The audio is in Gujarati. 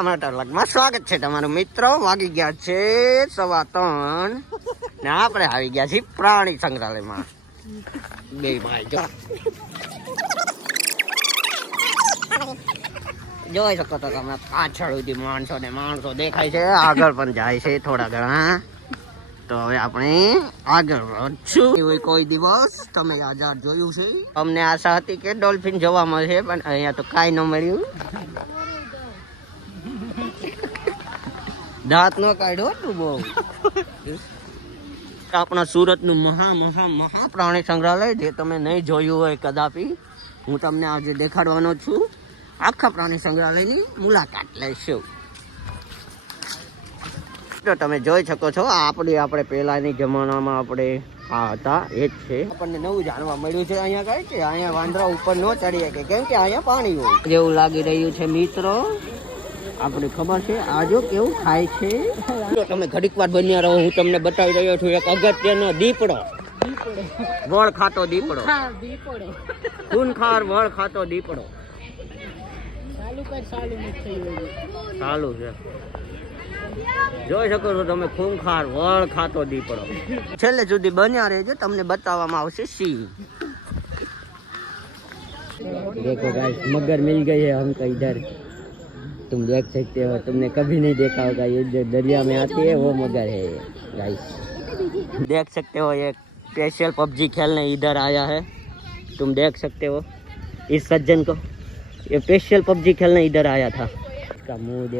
ટમાટર લગમાં સ્વાગત છે તમારું મિત્રો. વાગી ગયા છે સવા ત્રણ. ને આપણે આવી ગયા છીએ પ્રાણી સંગ્રહાલયમાં. બે ભાઈ, જો. જોઈ શકો તો તમે પાછળ સુધી માણસો ને માણસો દેખાય છે. આગળ પણ જાય છે થોડા ઘણા. તો હવે આપણે આગળ વધશું. એવું કોઈ દિવસ તમે આઝાદ જોયું છે? અમને આશા હતી કે ડોલ્ફિન જોવા મળશે, પણ અહીંયા તો કાંઈ ન મળ્યું. દાંત નો કાઢો તું બહુ. આપણા સુરતનું મહા મહા મહા પ્રાણી સંગ્રહાલય જે તમે નહીં જોયું હોય કદાપી, હું તમને આજે દેખાડવાનો છું. આખા પ્રાણી સંગ્રહાલયની મુલાકાત લઈશું. તો તમે જોઈ શકો છો આપણી આપણે પહેલાની જમાનામાં આપણે આ હતા, એ જ છે. આપણને નવું જાણવા મળ્યું છે અહીંયા કઈ કે અહીંયા વાંદરા ઉપર ન ચડી શકે કેમ કે અહીંયા પાણી હોય. જેવું લાગી રહ્યું છે મિત્રો. આપણે ખબર છે આજો કેવું ખાય છે. તમે ઘડીક વાર બન્યા રહો હું તમને બતાવી રહ્યો છું એક અગત્યનો દીપડો. વળ ખાતો દીપડો. ખૂનખાર વળ ખાતો દીપડો. સારું છે. જોઈ શકો છો તમે ખૂંખાર વળ ખાતો દીપડો. છેલ્લે સુધી બન્યા રહેજો તમને બતાવવામાં આવશે સિંહ. દેખો ગાઈસ મગર મિલ ગઈ હે હમ કઈ ડર तुम देख सकते हो, तुमने कभी नहीं देखा होगा, ये जो दरिया में आती है, वो मगर है गाइस देख सकते हो, ये स्पेशल पबजी खेलने इधर आया है। तुम देख सकते हो, इस सज्जन को, ये स्पेशल पबजी खेलने इधर आया था। इसका मुँह देख